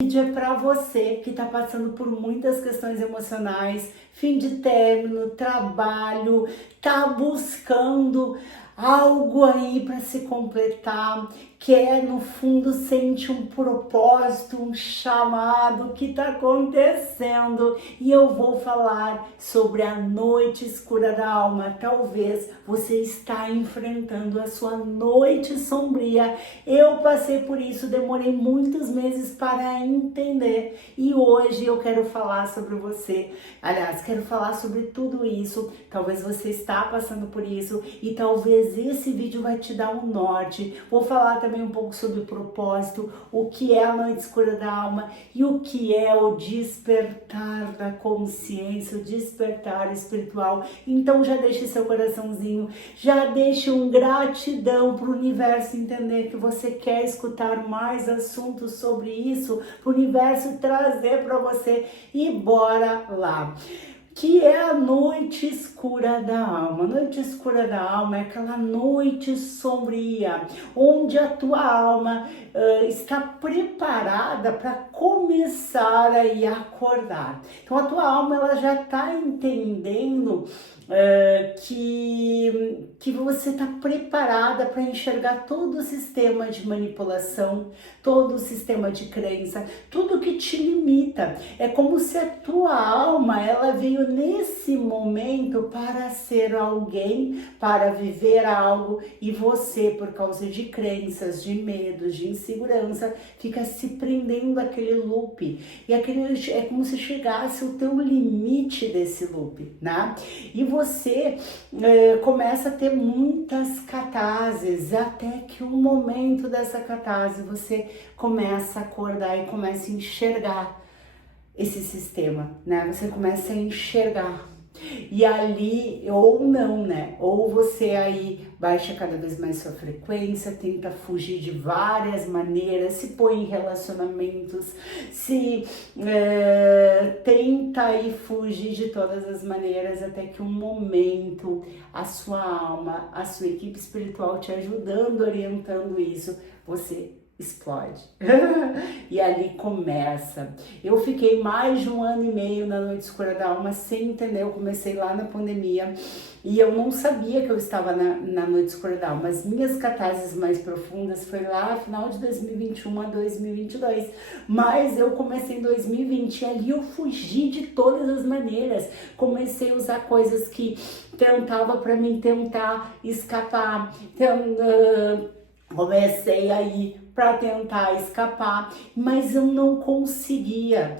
Vídeo é para você que está passando por muitas questões emocionais, fim de término, trabalho, tá buscando algo aí para se completar, quer no fundo sente um propósito, um chamado que está acontecendo, e eu vou falar sobre a noite escura da alma. Talvez você está enfrentando a sua noite sombria. Eu passei por isso, demorei muitos meses para entender, e hoje eu quero falar sobre você. Aliás, quero falar sobre tudo isso. Talvez você está passando por isso e talvez esse vídeo vai te dar um norte. Vou falar também um pouco sobre o propósito, o que é a noite escura da alma e o que é o despertar da consciência, o despertar espiritual. Então já deixe seu coraçãozinho, já deixe um gratidão para o universo entender que você quer escutar mais assuntos sobre isso, para o universo trazer para você, e bora lá. Que é a noite escura da alma. A noite escura da alma é aquela noite sombria, onde a tua alma está preparada para começar aí a acordar. Então a tua alma ela já está entendendo que você está preparada para enxergar todo o sistema de manipulação, todo o sistema de crença, tudo que te limita. É como se a tua alma ela veio nesse momento para ser alguém, para viver algo, e você, por causa de crenças, de medos, de insegurança, fica se prendendo àquele loop. E aquele é como se chegasse o teu limite desse loop, né? E você começa a ter muitas catarses, até que um momento dessa catarse você começa a acordar e começa a enxergar esse sistema, né? Você começa a enxergar. E ali, ou não, né? Ou você aí baixa cada vez mais sua frequência, tenta fugir de várias maneiras, se põe em relacionamentos, se tenta aí fugir de todas as maneiras, até que um momento a sua alma, a sua equipe espiritual te ajudando, orientando isso, você explode. E ali começa. Eu fiquei mais de 1 ano e meio na noite escura da alma sem entender. Eu comecei lá na pandemia e eu não sabia que eu estava na noite escura da alma. As minhas catarses mais profundas foi lá final de 2021 a 2022. Mas eu comecei em 2020 e ali eu fugi de todas as maneiras. Comecei a usar coisas que tentava para mim tentar escapar. Comecei aí para tentar escapar, mas eu não conseguia.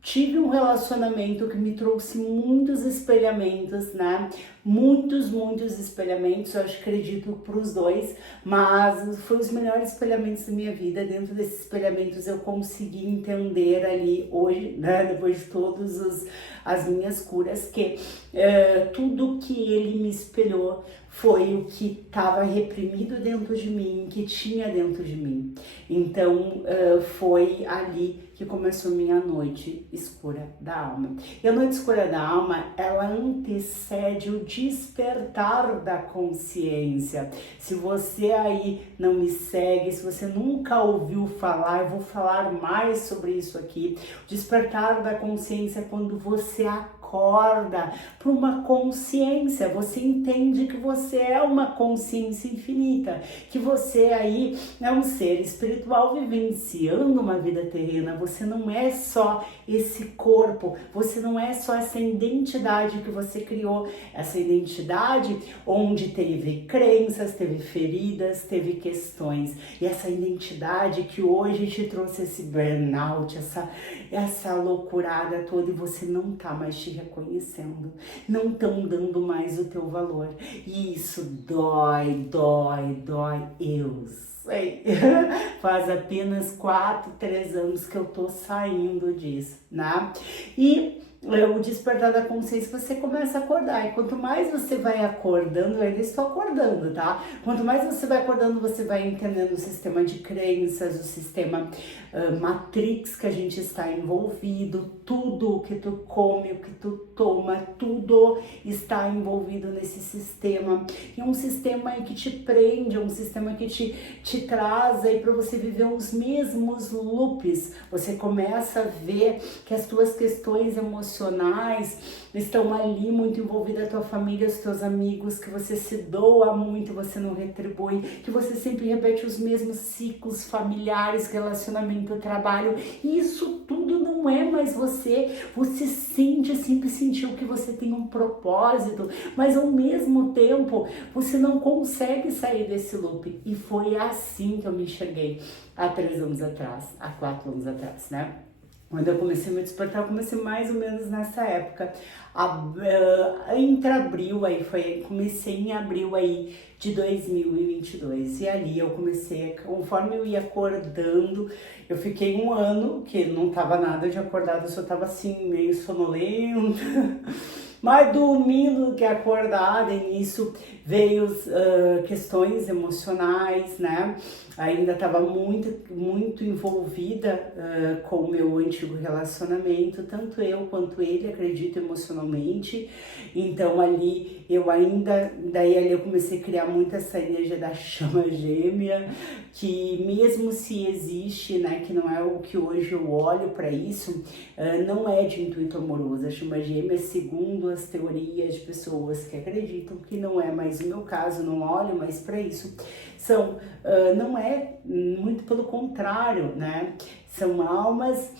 Tive um relacionamento que me trouxe muitos espelhamentos, né? Muitos espelhamentos, eu acredito para os dois, mas foi os melhores espelhamentos da minha vida. Dentro desses espelhamentos eu consegui entender ali hoje, né? Depois de todas as minhas curas, que tudo que ele me espelhou foi o que estava reprimido dentro de mim, que tinha dentro de mim. Então foi ali que começou minha noite escura da alma. E a noite escura da alma, ela antecede o despertar da consciência. Se você aí não me segue, se você nunca ouviu falar, eu vou falar mais sobre isso aqui. O despertar da consciência é quando você acorda para uma consciência, você entende que você é uma consciência infinita, que você aí é um ser espiritual vivenciando uma vida terrena. Você não é só esse corpo, você não é só essa identidade que você criou, essa identidade onde teve crenças, teve feridas, teve questões, e essa identidade que hoje te trouxe esse burnout, essa loucurada toda, e você não tá mais te reconhecendo, não estão dando mais o teu valor, e isso dói, eu sei. Faz apenas 4, 3 anos que eu tô saindo disso, né? E o despertar da consciência, você começa a acordar. E quanto mais você vai acordando, eu ainda estou acordando, tá? Quanto mais você vai acordando, você vai entendendo o sistema de crenças, o sistema Matrix que a gente está envolvido, tudo o que tu come, o que tu toma, tudo está envolvido nesse sistema. E é um sistema que te prende, é um sistema que te traz aí para você viver os mesmos loops. Você começa a ver que as tuas questões emocionais estão ali muito envolvidas, a tua família, os teus amigos, que você se doa muito, você não retribui, que você sempre repete os mesmos ciclos familiares, relacionamento, trabalho. Isso tudo não é mais você. Você sempre sentiu que você tem um propósito, mas ao mesmo tempo você não consegue sair desse loop. E foi assim que eu me enxerguei há 3 anos atrás, há 4 anos atrás, né? Quando eu comecei a me despertar, eu comecei mais ou menos nessa época, entre abril, comecei em abril aí de 2022, e ali eu comecei, conforme eu ia acordando, eu fiquei 1 ano, que não tava nada de acordado, eu só tava assim, meio sonolenta, mais dormindo do que acordada, e nisso veio questões emocionais, né? Ainda estava muito envolvida com o meu antigo relacionamento, tanto eu quanto ele, acredito, emocionalmente. Então ali eu comecei a criar muito essa energia da chama gêmea, que mesmo se existe, né, que não é o que hoje eu olho para isso, não é de intuito amoroso. A chama gêmea, segundo as teorias de pessoas que acreditam, que não é mais o meu caso, não olho mais para isso, não é, muito pelo contrário, né? São almas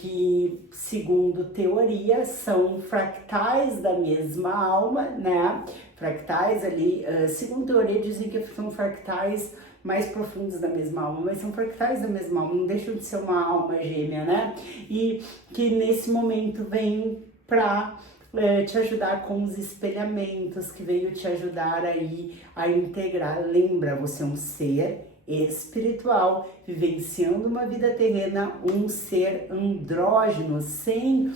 que, segundo teoria, são fractais da mesma alma, né? Fractais ali, segundo teoria, dizem que são fractais mais profundos da mesma alma, mas são fractais da mesma alma, não deixam de ser uma alma gêmea, né? E que nesse momento vem para te ajudar com os espelhamentos, que veio te ajudar aí a integrar. Lembra, você é um ser espiritual, vivenciando uma vida terrena, um ser andrógeno, sem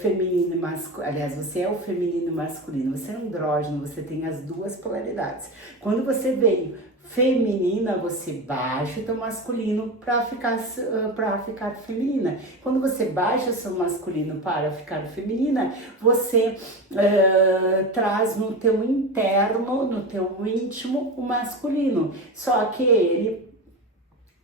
feminino e masculino. Aliás, você é o feminino e masculino, você é andrógeno, você tem as duas polaridades. Quando você veio feminina, você baixa o teu masculino para ficar feminina. Quando você baixa o seu masculino para ficar feminina, você traz no teu interno, no teu íntimo, o masculino. Só que ele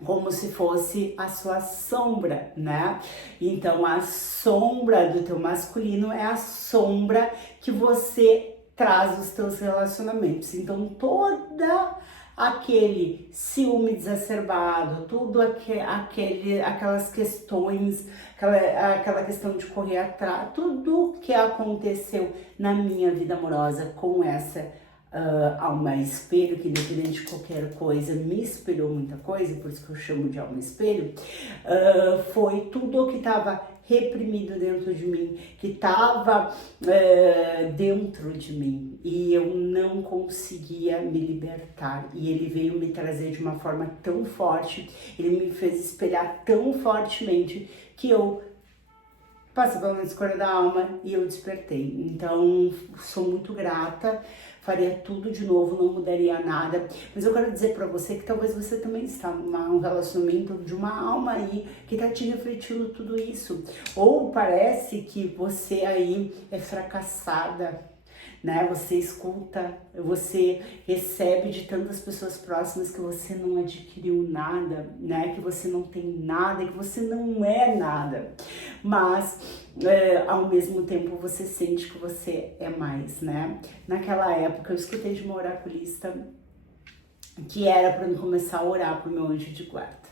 como se fosse a sua sombra, né? Então a sombra do teu masculino é a sombra que você traz os teus relacionamentos. Então toda aquele ciúme exacerbado, tudo aquelas questões, aquela questão de correr atrás, tudo que aconteceu na minha vida amorosa com essa alma espelho, que independente de qualquer coisa, me espelhou muita coisa, por isso que eu chamo de alma espelho, foi tudo o que estava reprimido dentro de mim, que estava dentro de mim, e eu não conseguia me libertar, e ele veio me trazer de uma forma tão forte, ele me fez espelhar tão fortemente, que eu passei pela escolha da alma e eu despertei. Então, sou muito grata, faria tudo de novo, não mudaria nada. Mas eu quero dizer pra você que talvez você também está num relacionamento de uma alma aí que tá te refletindo tudo isso. Ou parece que você aí é fracassada, né? Você escuta, você recebe de tantas pessoas próximas que você não adquiriu nada, né? Que você não tem nada, que você não é nada. Mas ao mesmo tempo você sente que você é mais, né? Naquela época eu escutei de uma oraculista que era para eu começar a orar pro meu anjo de guarda.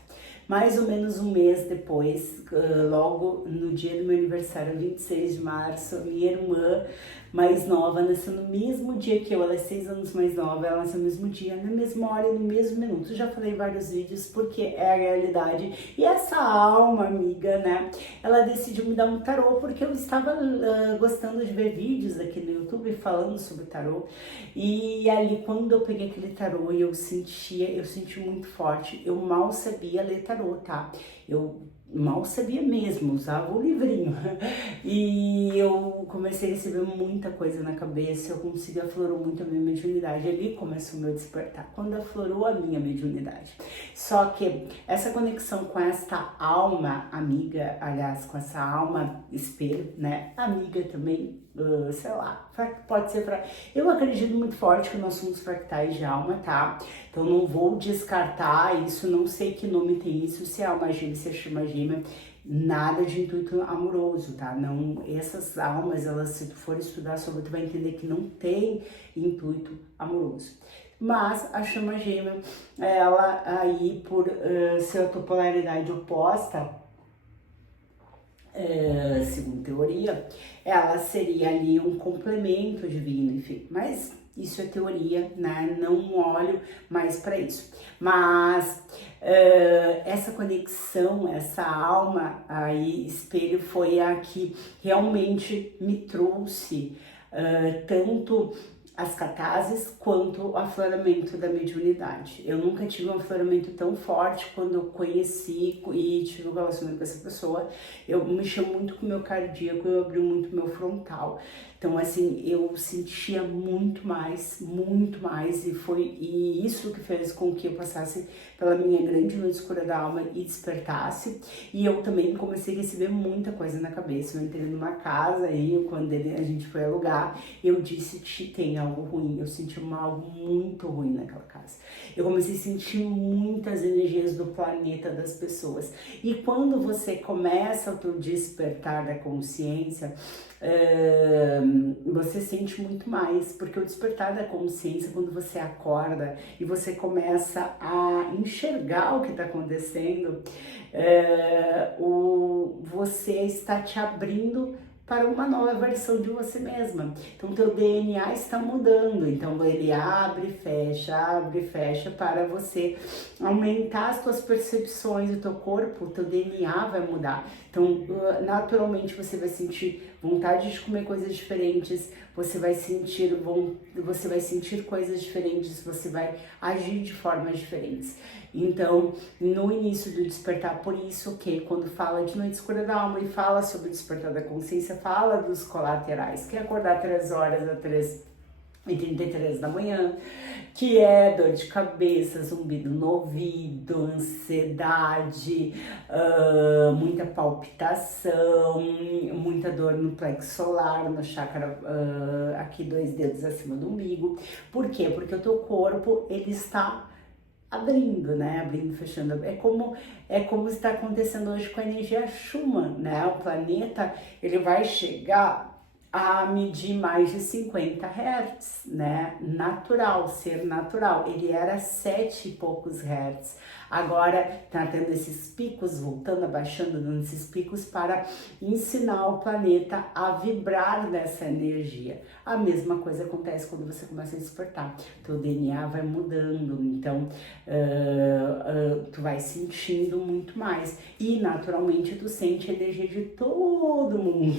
Mais ou menos um mês depois, logo no dia do meu aniversário, 26 de março, minha irmã mais nova nasceu no mesmo dia que eu, ela é 6 anos mais nova, ela nasceu no mesmo dia, na mesma hora e no mesmo minuto. Eu já falei em vários vídeos porque é a realidade. E essa alma amiga, né, ela decidiu me dar um tarô porque eu estava gostando de ver vídeos aqui no YouTube falando sobre tarô. E ali, quando eu peguei aquele tarô, eu senti muito forte. Eu mal sabia ler tarô, tá? Eu mal sabia mesmo, usava o livrinho. E eu comecei a receber muita coisa na cabeça, eu consegui, aflorou muito a minha mediunidade. Ali começou o meu despertar, quando aflorou a minha mediunidade. Só que essa conexão com esta alma amiga, aliás, com essa alma espelho, né? Amiga também, sei lá, pode ser pra... Eu acredito muito forte que nós somos fractais de alma, tá? Então não vou descartar isso, não sei que nome tem isso, se é alma gêmea, se é chama gêmea, nada de intuito amoroso, tá? Não, essas almas, elas, se tu for estudar sobre, tu vai entender que não tem intuito amoroso. Mas a chama gêmea, ela aí por ser a tua polaridade oposta, segundo teoria, ela seria ali um complemento divino, enfim, mas isso é teoria, né? Não olho mais para isso. Mas essa conexão, essa alma aí, espelho, foi a que realmente me trouxe tanto as catarses quanto o afloramento da mediunidade. Eu nunca tive um afloramento tão forte quando eu conheci e tive um relacionamento com essa pessoa. Eu mexi muito com o meu cardíaco, eu abri muito o meu frontal. Então, assim, eu sentia muito mais, e foi isso que fez com que eu passasse pela minha grande noite escura da alma e despertasse. E eu também comecei a receber muita coisa na cabeça. Eu entrei numa casa aí, quando a gente foi alugar, eu disse, tem algo ruim. Eu senti algo muito ruim naquela casa. Eu comecei a sentir muitas energias do planeta, das pessoas. E quando você começa o teu despertar da consciência, você sente muito mais, porque o despertar da consciência, quando você acorda e você começa a enxergar o que está acontecendo, você está te abrindo para uma nova versão de você mesma. Então, teu DNA está mudando. Então, ele abre e fecha para você aumentar as tuas percepções, o teu corpo, o teu DNA vai mudar. Então, naturalmente, você vai sentir vontade de comer coisas diferentes, você vai sentir coisas diferentes, você vai agir de formas diferentes. Então, no início do despertar, por isso que quando fala de noite escura da alma e fala sobre o despertar da consciência, fala dos colaterais, que é acordar 3 horas a 3h33 da manhã, que é dor de cabeça, zumbido no ouvido, ansiedade, muita palpitação, muita dor no plexo solar, no chakra, aqui 2 dedos acima do umbigo. Por quê? Porque o teu corpo, ele está abrindo, né? Abrindo, fechando. É como está acontecendo hoje com a energia Schumann, né? O planeta, ele vai chegar a medir mais de 50 Hz, né? Natural, ser natural. Ele era 7 e poucos Hz. Agora tá tendo esses picos, voltando, abaixando, dando esses picos para ensinar o planeta a vibrar nessa energia. A mesma coisa acontece quando você começa a despertar. Teu DNA vai mudando, então tu vai sentindo muito mais. E naturalmente tu sente a energia de todo mundo.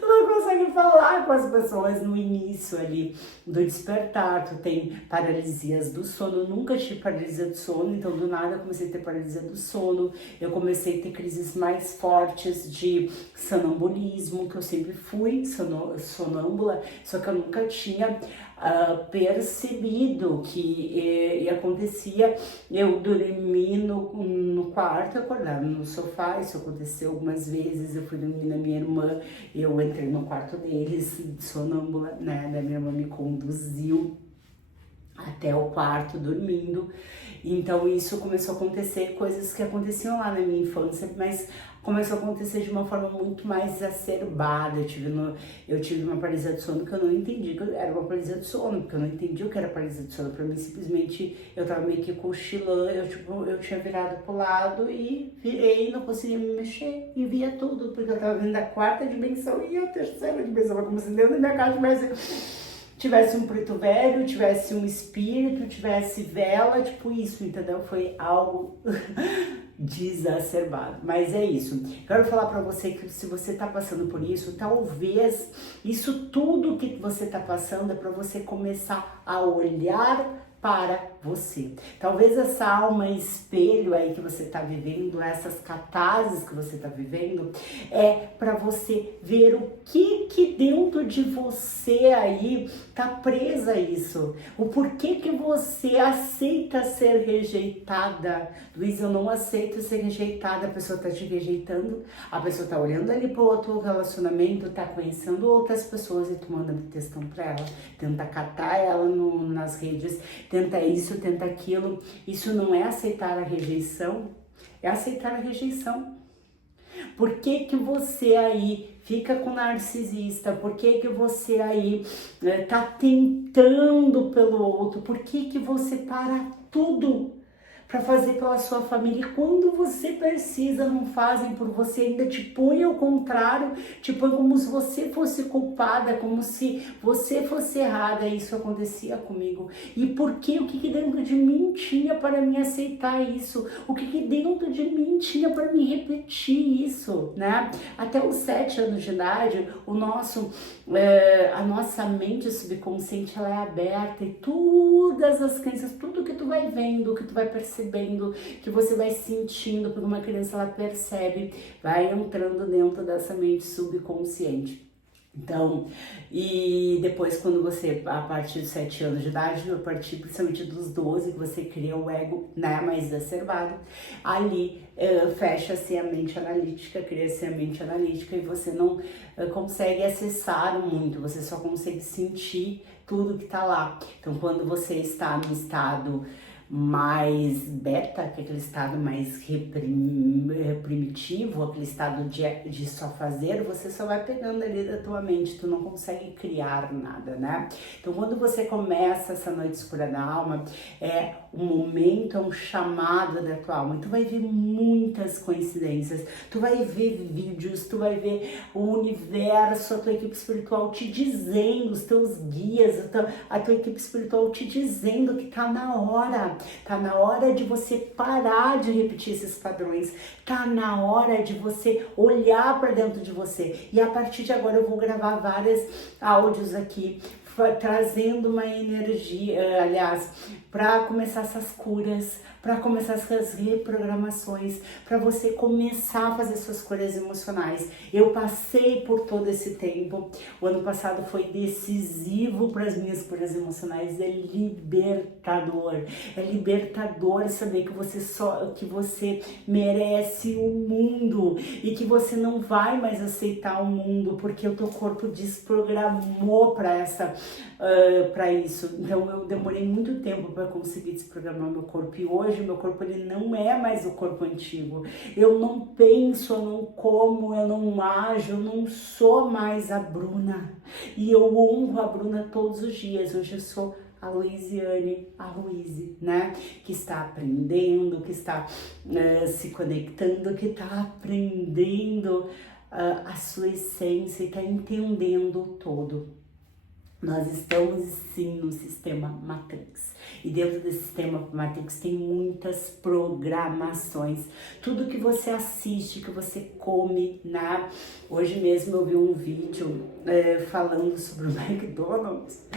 Tu não consegue falar com as pessoas no início ali do despertar. Tu tem paralisias do sono. Eu nunca tive paralisia do sono, então do nada eu comecei a ter paralisia do sono. Eu comecei a ter crises mais fortes de sonambulismo, que eu sempre fui sonâmbula, só que eu nunca tinha percebido que acontecia. Eu dormi no quarto, acordava no sofá. Isso aconteceu algumas vezes. Eu fui dormir na minha irmã, eu entrei no quarto deles, sonâmbula, né? Da minha irmã me conduziu até o quarto dormindo. Então isso começou a acontecer, coisas que aconteciam lá na minha infância, mas começou a acontecer de uma forma muito mais exacerbada. Eu tive uma paralisia do sono que eu não entendi que era uma paralisia do sono, porque eu não entendi o que era paralisia do sono. Pra mim, simplesmente, eu tava meio que cochilando, eu tinha virado pro lado e virei, não conseguia me mexer e via tudo, porque eu tava vindo da 4ª dimensão e a 3ª dimensão, como se dentro da minha casa tivesse um preto velho, tivesse um espírito, tivesse vela, tipo isso, entendeu? Foi algo desacerbado. Mas é isso. Quero falar pra você que se você tá passando por isso, talvez isso tudo que você tá passando é pra você começar a olhar para você. Talvez essa alma espelho aí que você está vivendo, essas catarses que você está vivendo, é para você ver o que dentro de você aí tá presa a isso. O porquê que você aceita ser rejeitada. Luiz, eu não aceito ser rejeitada, a pessoa tá te rejeitando, a pessoa tá olhando ali pro outro relacionamento, tá conhecendo outras pessoas e tu manda textão pra ela, tenta catar ela nas redes, tenta isso, tenta aquilo. Isso não é aceitar a rejeição, é aceitar a rejeição. Por que que você aí fica com narcisista? Por que que você aí tá tentando pelo outro? Por que que você para tudo para fazer pela sua família? E quando você precisa, não fazem por você, ainda te põe ao contrário, te põe como se você fosse culpada, como se você fosse errada. Isso acontecia comigo. E por quê? O que dentro de mim tinha para me aceitar isso? O que dentro de mim tinha para me repetir isso, né? Até os 7 anos de idade, a nossa mente subconsciente, ela é aberta e todas as crenças, tudo que tu vai vendo, que tu vai percebendo, que você vai sentindo, porque uma criança ela percebe, vai entrando dentro dessa mente subconsciente. Então, e depois quando você, a partir de 7 anos de idade, a partir principalmente dos 12, que você cria o ego, né, mais exacerbado, ali fecha-se a mente analítica, cria-se a mente analítica e você não consegue acessar muito, você só consegue sentir tudo que tá lá. Então, quando você está no estado mais beta, que é aquele estado mais primitivo, aquele estado de só fazer, você só vai pegando ali da tua mente, tu não consegue criar nada, né? Então, quando você começa essa noite escura da alma, é um momento, é um chamado da tua alma, tu vai ver muitas coincidências, tu vai ver vídeos, tu vai ver o universo, a tua equipe espiritual te dizendo, os teus guias, a tua equipe espiritual te dizendo que tá na hora de você parar de repetir esses padrões, tá na hora de você olhar para dentro de você. E a partir de agora eu vou gravar vários áudios aqui, trazendo uma energia, aliás, para começar essas curas, para começar essas reprogramações, para você começar a fazer suas curas emocionais. Eu passei por todo esse tempo. O ano passado foi decisivo para as minhas curas emocionais. É libertador. É libertador saber que você merece o mundo e que você não vai mais aceitar o mundo porque o teu corpo desprogramou para isso. Então eu demorei muito tempo para conseguir desprogramar meu corpo e hoje meu corpo ele não é mais o corpo antigo. Eu não penso, eu não como, eu não ajo, eu não sou mais a Bruna. E eu honro a Bruna todos os dias. Hoje eu sou a Luiziane, a Luíse, né? Que está aprendendo, que está se conectando, que está aprendendo a sua essência e está entendendo o todo. Nós estamos sim no sistema Matrix e dentro desse sistema Matrix tem muitas programações. Tudo que você assiste, que você come, né? Hoje mesmo eu vi um vídeo falando sobre o McDonald's.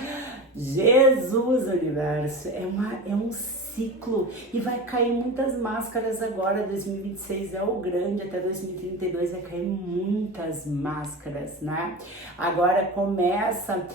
Jesus, universo, é um ciclo e vai cair muitas máscaras agora. 2026 é o grande, até 2032 vai cair muitas máscaras, né? Agora começa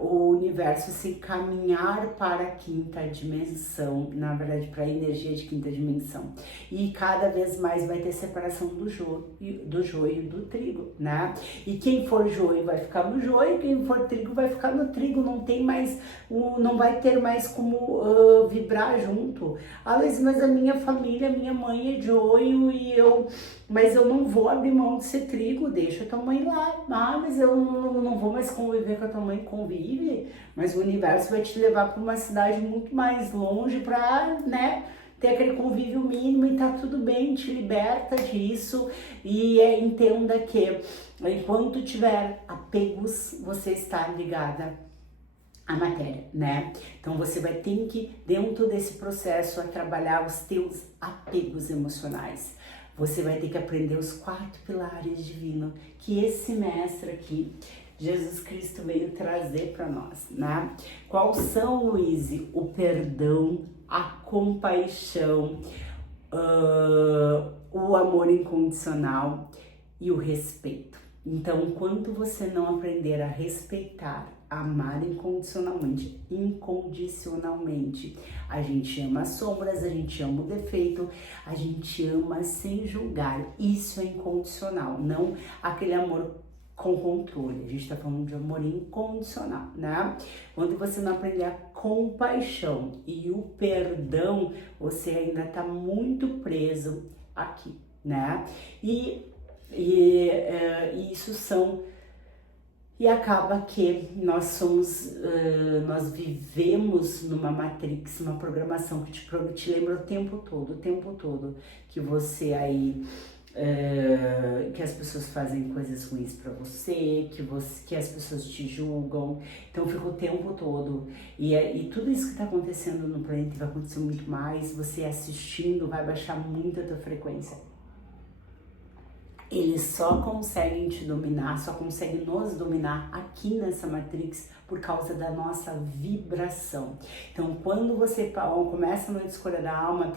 o universo se encaminhar para a quinta dimensão, na verdade para a energia de quinta dimensão, e cada vez mais vai ter separação do joio e do trigo, né? E quem for joio vai ficar no joio, quem for trigo vai ficar no trigo. Não tem mais, não vai ter mais como vibrar junto. Ah, mas a minha família, minha mãe é joio mas eu não vou abrir mão de ser trigo, deixa a tua mãe lá. Ah, mas eu não vou mais conviver com a tua mãe. Convive, mas o universo vai te levar para uma cidade muito mais longe para, né, ter aquele convívio mínimo e tá tudo bem, te liberta disso e entenda que enquanto tiver apegos, você está ligada à matéria, né? Então você vai ter que, dentro desse processo, a trabalhar os teus apegos emocionais. Você vai ter que aprender os 4 pilares divinos que esse mestre aqui Jesus Cristo veio trazer para nós, né? Quais são, Luíse? O perdão, a compaixão, o amor incondicional e o respeito. Então, enquanto você não aprender a respeitar, amar incondicionalmente, a gente ama as sombras, a gente ama o defeito, a gente ama sem julgar. Isso é incondicional, não aquele amor com controle. A gente está falando de amor incondicional, né? Quando você não aprender a compaixão e o perdão, você ainda está muito preso aqui, né? E isso são... E acaba que nós vivemos numa matrix, uma programação que te lembra o tempo todo, que você aí, que as pessoas fazem coisas ruins pra você, que as pessoas te julgam, então fica o tempo todo, e tudo isso que tá acontecendo no planeta vai acontecer muito mais, você assistindo vai baixar muito a tua frequência. Eles só conseguem te dominar, só conseguem nos dominar aqui nessa matrix por causa da nossa vibração. Então, quando você começa a noite escura da alma,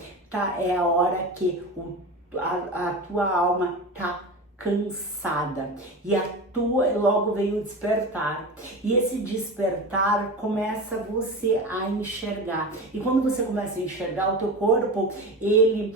é a hora que a tua alma tá cansada e logo veio o despertar, e esse despertar começa você a enxergar, e quando você começa a enxergar, o teu corpo ele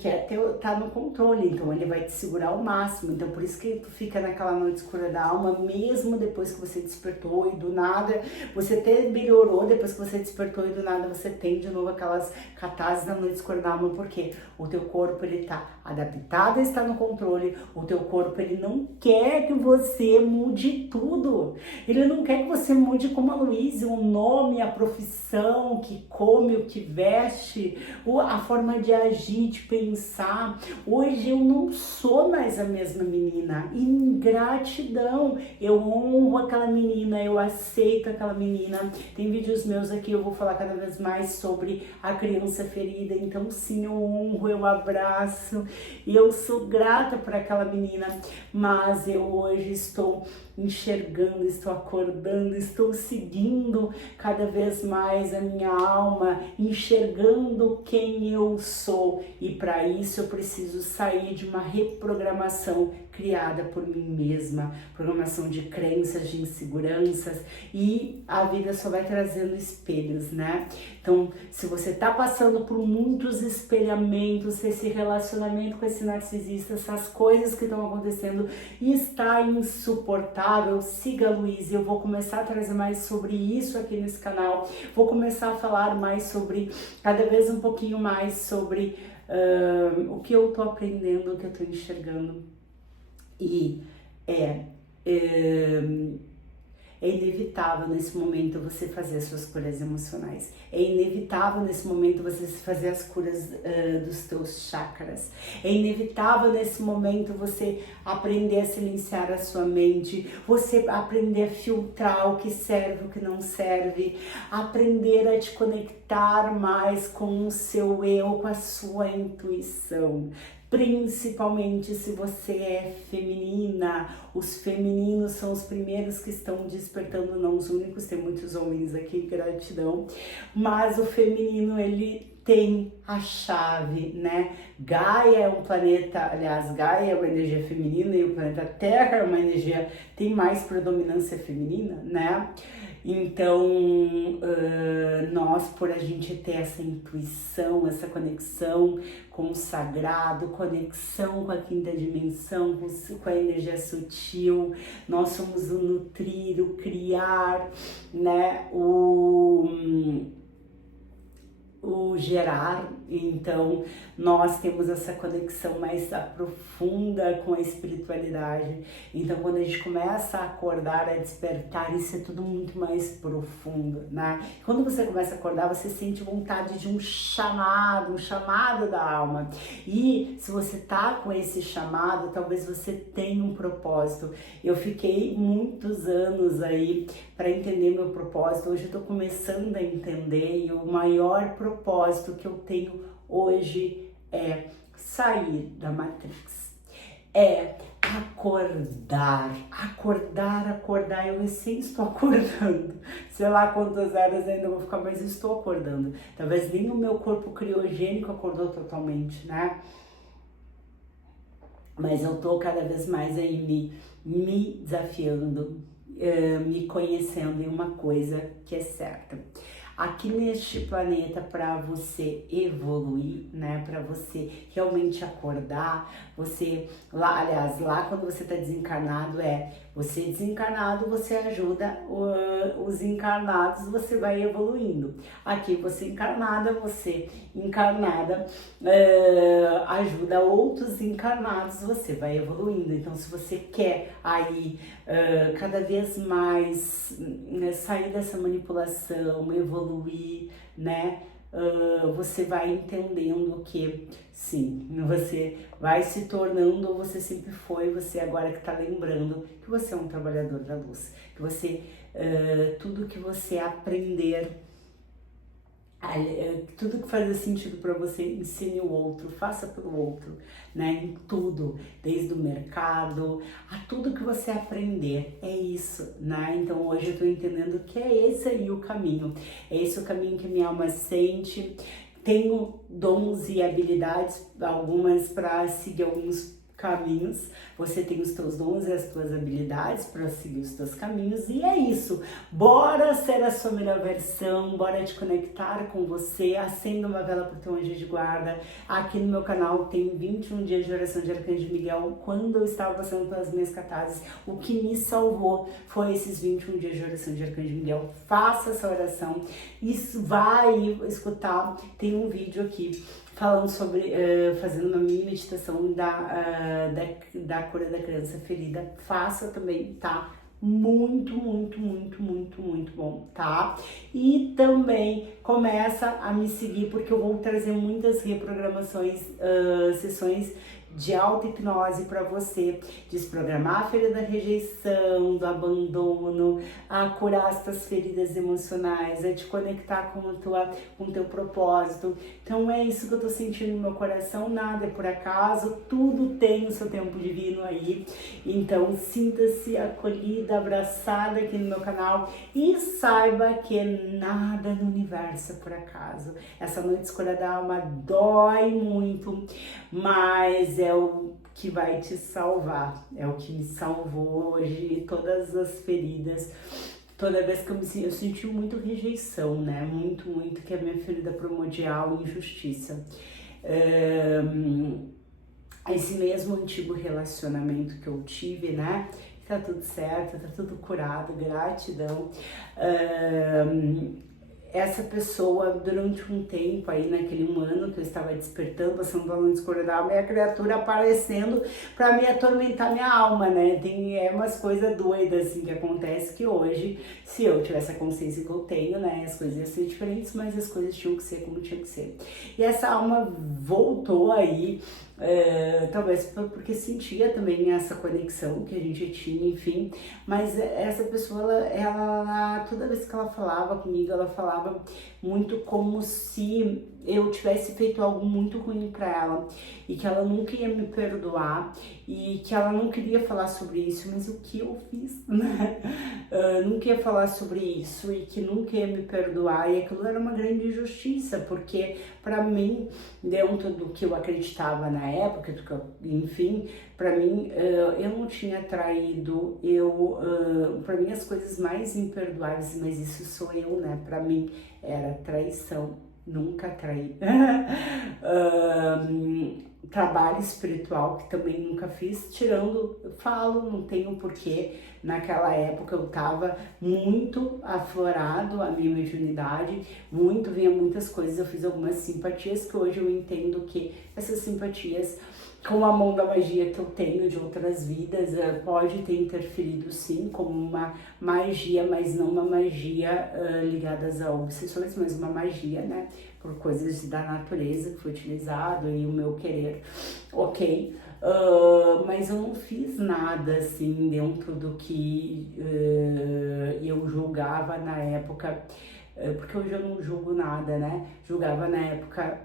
quer tá no controle, então ele vai te segurar ao máximo. Então por isso que tu fica naquela noite escura da alma, mesmo depois que você despertou e do nada você até melhorou, depois que você despertou e do nada você tem de novo aquelas catarses da noite escura da alma, porque o teu corpo ele tá adaptado a estar no controle, o teu corpo ele não quer que você mude tudo, ele não quer que você mude como a Luíse, o nome, a profissão, que come, o que veste, a forma de agir, de pensar. Hoje eu não sou mais a mesma menina, ingratidão, eu honro aquela menina, eu aceito aquela menina. Tem vídeos meus aqui, eu vou falar cada vez mais sobre a criança ferida, então sim, eu honro, eu abraço, e eu sou grata por aquela menina, mas eu hoje estou enxergando, estou acordando, estou seguindo cada vez mais a minha alma, enxergando quem eu sou, e para isso eu preciso sair de uma reprogramação criada por mim mesma, programação de crenças, de inseguranças, e a vida só vai trazendo espelhos, né? Então, se você tá passando por muitos espelhamentos, esse relacionamento com esse narcisista, essas coisas que estão acontecendo e está insuportável, siga a Luíse. Eu vou começar a trazer mais sobre isso aqui nesse canal, vou começar a falar mais sobre, cada vez um pouquinho mais sobre o que eu tô aprendendo, o que eu tô enxergando. E é inevitável nesse momento você fazer as suas curas emocionais. É inevitável nesse momento você fazer as curas dos teus chakras. É inevitável nesse momento você aprender a silenciar a sua mente, você aprender a filtrar o que serve, o que não serve, aprender a te conectar mais com o seu eu, com a sua intuição. Principalmente se você é feminina, os femininos são os primeiros que estão despertando, não os únicos, tem muitos homens aqui, gratidão, mas o feminino ele tem a chave, né? Gaia é um planeta, aliás, Gaia é uma energia feminina e o planeta Terra é uma energia, tem mais predominância feminina, né? Então, nós, por a gente ter essa intuição, essa conexão com o sagrado, conexão com a quinta dimensão, com a energia sutil, nós somos o nutrir, o criar, né, o gerar. Então nós temos essa conexão mais profunda com a espiritualidade. Então quando a gente começa a acordar, a despertar, isso é tudo muito mais profundo, né? Quando você começa a acordar, você sente vontade de um chamado da alma. E se você tá com esse chamado, talvez você tenha um propósito. Eu fiquei muitos anos aí para entender meu propósito. Hoje eu tô começando a entender, e o maior propósito que eu tenho hoje é sair da Matrix, é acordar, eu recém estou acordando, sei lá quantas horas ainda vou ficar, mas estou acordando, talvez nem o meu corpo criogênico acordou totalmente, né, mas eu tô cada vez mais aí me desafiando, me conhecendo em uma coisa que é certa. Aqui neste planeta, para você evoluir, né, para você realmente acordar, você lá, aliás, lá quando você tá desencarnado, você desencarnado, você ajuda os encarnados, você vai evoluindo. Aqui você encarnada, ajuda outros encarnados, você vai evoluindo. Então, se você quer aí cada vez mais sair dessa manipulação, evoluir, né? Você vai entendendo que sim, você vai se tornando, ou você sempre foi, você agora que tá lembrando que você é um trabalhador da luz, que você, tudo que você aprender, tudo que faz sentido para você, ensine o outro, faça pelo outro, né? Em tudo, desde o mercado a tudo que você aprender, é isso, né? Então hoje eu tô entendendo que é esse aí o caminho, é esse o caminho que minha alma sente. Tenho dons e habilidades, algumas para seguir alguns caminhos, você tem os teus dons e as tuas habilidades para seguir os teus caminhos, e é isso. Bora ser a sua melhor versão, bora te conectar com você, acenda uma vela pro teu anjo de guarda. Aqui no meu canal tem 21 dias de oração de Arcanjo Miguel. Quando eu estava passando pelas minhas catarses, o que me salvou foi esses 21 dias de oração de Arcanjo Miguel. Faça essa oração, isso vai escutar, tem um vídeo aqui falando sobre, fazendo uma mini meditação da cura da criança ferida. Faça também, tá? Muito bom, tá? E também começa a me seguir, porque eu vou trazer muitas reprogramações, sessões de auto-hipnose para você desprogramar a ferida da rejeição, do abandono, a curar as tuas feridas emocionais, a te conectar com o teu propósito. Então é isso que eu tô sentindo no meu coração, nada é por acaso, tudo tem o seu tempo divino aí. Então sinta-se acolhida, abraçada aqui no meu canal e saiba que nada no universo é por acaso. Essa noite escura da alma dói muito, mas é o que vai te salvar, é o que me salvou hoje, todas as feridas, toda vez que eu senti muito rejeição, né, muito, que é a minha ferida primordial, injustiça. Esse mesmo antigo relacionamento que eu tive, né, tá tudo certo, tá tudo curado, gratidão. Essa pessoa, durante um tempo aí, naquele um ano que eu estava despertando, passando pela noite escura da alma, é a criatura aparecendo para me atormentar minha alma, né? Tem umas coisas doidas assim que acontece, que hoje, se eu tivesse a consciência que eu tenho, né, as coisas iam ser diferentes, mas as coisas tinham que ser como tinha que ser. E essa alma voltou aí, talvez porque sentia também essa conexão que a gente tinha, enfim, mas essa pessoa, ela toda vez que ela falava comigo, ela falava muito como se eu tivesse feito algo muito ruim para ela e que ela nunca ia me perdoar e que ela não queria falar sobre isso, mas o que eu fiz, né? Nunca ia falar sobre isso e que nunca ia me perdoar, e aquilo era uma grande injustiça, porque para mim, dentro do que eu acreditava na época, enfim, para mim, eu não tinha traído, para mim as coisas mais imperdoáveis, mas isso sou eu, né? Para mim era traição, nunca traí. Trabalho espiritual que também nunca fiz, tirando, eu falo, não tenho porquê, naquela época eu tava muito aflorado a minha mediunidade, vinha muitas coisas, eu fiz algumas simpatias que hoje eu entendo que essas simpatias, com a mão da magia que eu tenho de outras vidas, pode ter interferido sim, como uma magia, mas não uma magia ligada a obsessões, mas uma magia, né, por coisas da natureza que foi utilizado e o meu querer, ok? Mas eu não fiz nada assim dentro do que eu julgava na época porque hoje eu não julgo nada, né? Julgava na época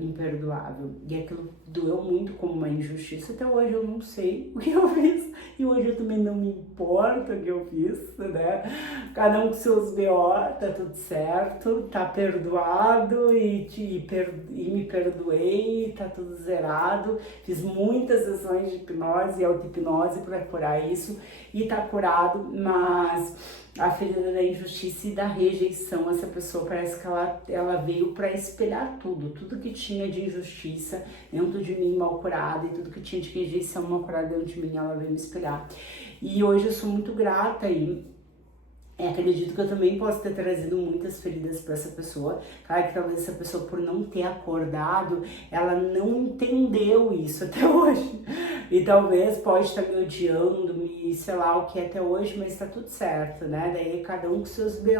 imperdoável. E aquilo doeu muito como uma injustiça. Até hoje eu não sei o que eu fiz. E hoje eu também não me importo o que eu fiz, né? Cada um com seus BO, tá tudo certo, tá perdoado e me perdoei, tá tudo zerado. Fiz muitas sessões de hipnose e auto-hipnose para curar isso e tá curado, mas a ferida da injustiça e da rejeição, essa pessoa parece que ela veio para espelhar tudo que tinha de injustiça dentro de mim mal curada e tudo que tinha de rejeição mal curada dentro de mim, ela veio me espelhar. E hoje eu sou muito grata e acredito que eu também posso ter trazido muitas feridas para essa pessoa. Claro que talvez essa pessoa, por não ter acordado, ela não entendeu isso até hoje. E talvez pode estar me odiando, sei lá o que até hoje, mas tá tudo certo, né? Daí cada um com seus BO,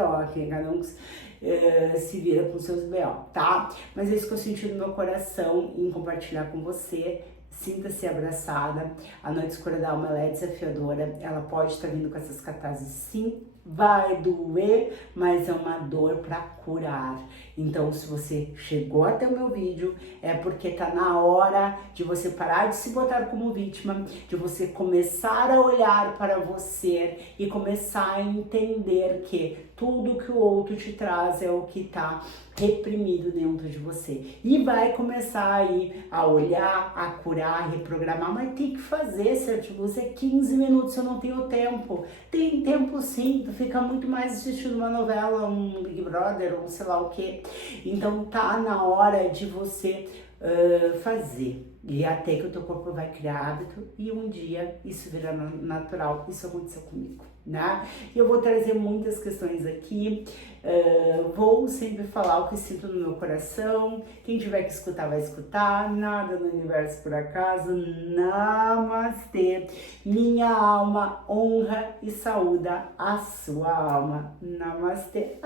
cada um se vira com seus BO, tá? Mas é isso que eu senti no meu coração em compartilhar com você. Sinta-se abraçada. A noite escura da alma, ela é desafiadora. Ela pode estar vindo com essas catarses, sim. Vai doer, mas é uma dor para curar. Então, se você chegou até o meu vídeo, é porque tá na hora de você parar de se botar como vítima, de você começar a olhar para você e começar a entender que tudo que o outro te traz é o que tá reprimido dentro de você. E vai começar aí a olhar, a curar, a reprogramar, mas tem que fazer, certo? Você 15 minutos, eu não tenho tempo. Tem tempo sim, tu fica muito mais assistindo uma novela, um Big Brother, ou sei lá o que. Então tá na hora de você fazer. E até que o teu corpo vai criar hábito e um dia isso virá natural. Isso aconteceu comigo, né? E eu vou trazer muitas questões aqui. Vou sempre falar o que sinto no meu coração. Quem tiver que escutar, vai escutar. Nada no universo por acaso. Namastê. Minha alma honra e saúda a sua alma. Namastê.